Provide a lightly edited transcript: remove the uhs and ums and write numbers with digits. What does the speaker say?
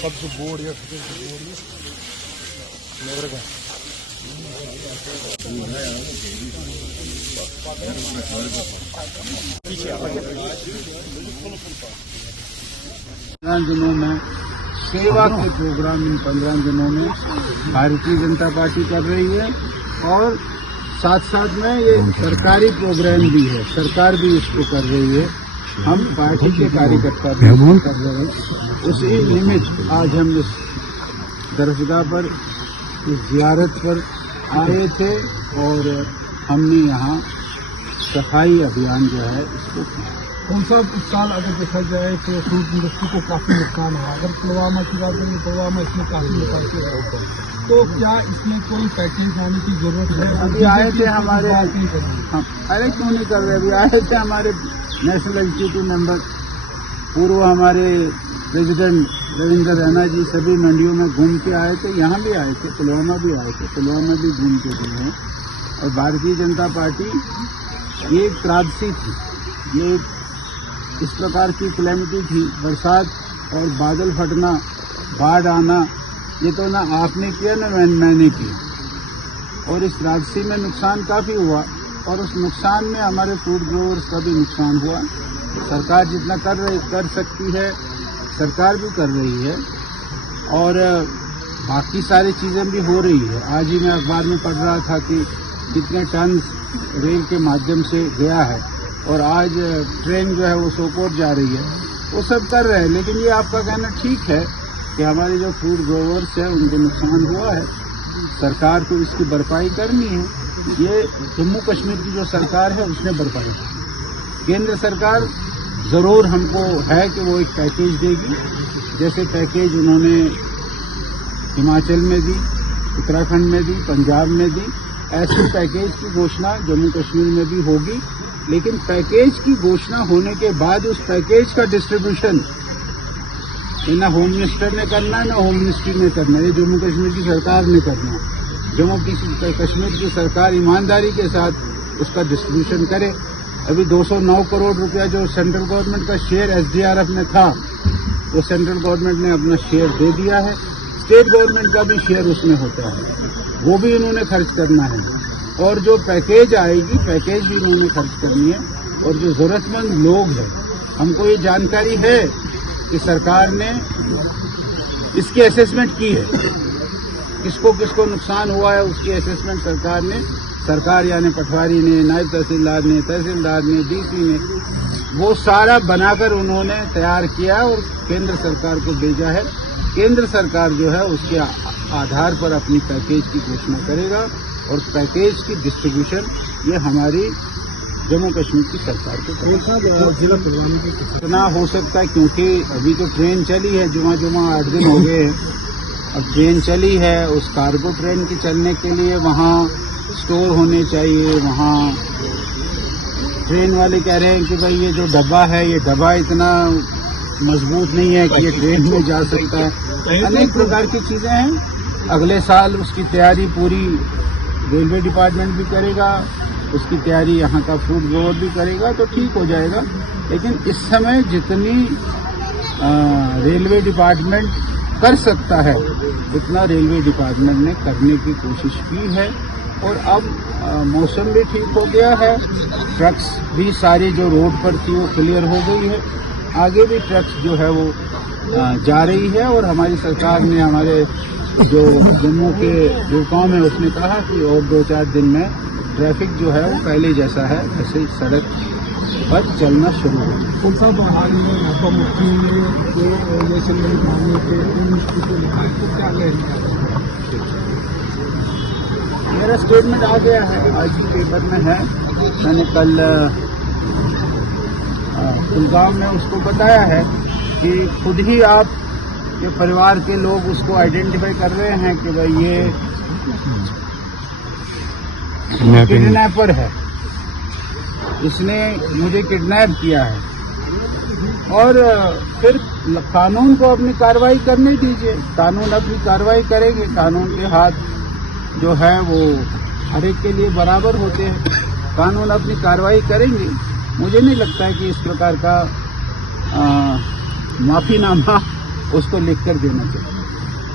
सबसे बोर्ड या दिनों में सेवा के प्रोग्राम इन 15 दिनों में भारतीय जनता पार्टी कर रही है और साथ साथ में ये सरकारी प्रोग्राम भी है, सरकार भी इसको कर रही है। हम पार्टी के कार्यकर्ता भी कर रहे हैं। उसी निमित्त आज हम इस दरगाह पर इस जियारत पर आए थे और हमने यहाँ सफाई अभियान जो है इसको किया। कौन सा इस साल अगर देखा जाए तो फ्रूट इंडस्ट्री को काफी नुकसान है। अगर पुलवामा की बात करें, पुलवामा इसमें काफी नुकसान किया, तो क्या इसमें कोई पैकेज होने की जरूरत है? अभी आए थे हमारे, अरे क्यों नहीं कर रहे, अभी आए थे हमारे नेशनल एग्जीक्यूटिव मेंबर, पूर्व हमारे प्रेसिडेंट रविंद्र रैना जी सभी मंडियों में घूम के आए थे, यहाँ भी आए थे, पुलवामा भी आए थे, पुलवामा भी घूम के गए हैं। और भारतीय जनता पार्टी ये एक त्रासदी थी, ये इस प्रकार की कैलेमिटी थी, बरसात और बादल फटना, बाढ़ आना, ये तो ना आपने किया ना मैंने किया। और इस राजसी में नुकसान काफ़ी हुआ और उस नुकसान में हमारे फूड ग्रोवर्स का भी नुकसान हुआ। सरकार जितना कर सकती है सरकार भी कर रही है और बाकी सारी चीज़ें भी हो रही है। आज ही मैं अखबार में पढ़ रहा था कि कितने टन रेल के माध्यम से गया है और आज ट्रेन जो है वो सोपोर जा रही है, वो सब कर रहे हैं। लेकिन ये आपका कहना ठीक है कि हमारे जो फूड ग्रोवर्स है उनको नुकसान हुआ है, सरकार को इसकी भरपाई करनी है। ये जम्मू कश्मीर की जो सरकार है उसने भरपाई की। केंद्र सरकार ज़रूर हमको है कि वो एक पैकेज देगी, जैसे पैकेज उन्होंने हिमाचल में दी, उत्तराखंड में दी, पंजाब में दी। ऐसे पैकेज की घोषणा जम्मू कश्मीर में भी होगी। लेकिन पैकेज की घोषणा होने के बाद उस पैकेज का डिस्ट्रीब्यूशन ना होम मिनिस्टर ने करना है, ना होम मिनिस्ट्री ने करना है, ये जम्मू कश्मीर की सरकार ने करना है। जम्मू कश्मीर की सरकार ईमानदारी के साथ उसका डिस्ट्रीब्यूशन करे। अभी 209 करोड़ रुपया जो सेंट्रल गवर्नमेंट का शेयर SDRF में था, वो सेंट्रल गवर्नमेंट ने अपना शेयर दे दिया है। स्टेट गवर्नमेंट का भी शेयर उसमें होता है, वो भी इन्होंने खर्च करना है। और जो पैकेज आएगी, पैकेज भी इन्होंने खर्च करनी है। और जो ज़रूरतमंद लोग हैं, हमको ये जानकारी है कि सरकार ने इसकी असेसमेंट की है, किसको किसको नुकसान हुआ है उसकी असेसमेंट सरकार यानी पटवारी ने, नायब तहसीलदार ने, DC ने, वो सारा बनाकर उन्होंने तैयार किया और केंद्र सरकार को भेजा है। केंद्र सरकार जो है उसके आधार पर अपनी पैकेज की घोषणा करेगा और पैकेज की डिस्ट्रीब्यूशन ये हमारी जम्मू कश्मीर की सरकार को इतना हो सकता है, क्योंकि अभी तो ट्रेन चली है, जुमा 8 दिन हो गए हैं। अब ट्रेन चली है, उस कार्गो ट्रेन की चलने के लिए वहाँ स्टोर होने चाहिए। वहाँ ट्रेन वाले कह रहे हैं कि भाई ये जो डब्बा है, ये डब्बा इतना मजबूत नहीं है कि ये ट्रेन में जा सकता है। अनेक प्रकार की चीज़ें हैं। अगले साल उसकी तैयारी पूरी रेलवे डिपार्टमेंट भी करेगा, उसकी तैयारी यहाँ का फूड ग्रोवर भी करेगा, तो ठीक हो जाएगा। लेकिन इस समय जितनी रेलवे डिपार्टमेंट कर सकता है उतना रेलवे डिपार्टमेंट ने करने की कोशिश की है। और अब मौसम भी ठीक हो गया है, ट्रक्स भी सारी जो रोड पर थी वो क्लियर हो गई है। आगे भी ट्रक्स जो है वो जा रही है और हमारी सरकार ने, हमारे जो जम्मू के गुड़गांव में उसने कहा कि और 2-4 दिन में ट्रैफिक जो है वो पहले जैसा है ऐसे सड़क पर चलना शुरू हो। कौन सा हाल में आपका मुख्य ने जो इलेक्शन में मामले पे को लिखा है, तो क्या मेरा स्टेटमेंट आ गया है, आज ही पेपर में है। मैंने कल गुड़गांव में उसको बताया है कि खुद ही आप के परिवार के लोग उसको आइडेंटिफाई कर रहे हैं कि भाई ये किडनैपर है, इसने मुझे किडनैप किया है। और फिर कानून को अपनी कार्रवाई करने दीजिए, कानून अपनी कार्रवाई करेंगे। कानून के हाथ जो है वो हर एक के लिए बराबर होते हैं। कानून अपनी कार्रवाई करेंगे। मुझे नहीं लगता है कि इस प्रकार का माफीनामा उसको लिख कर देना चाहिए।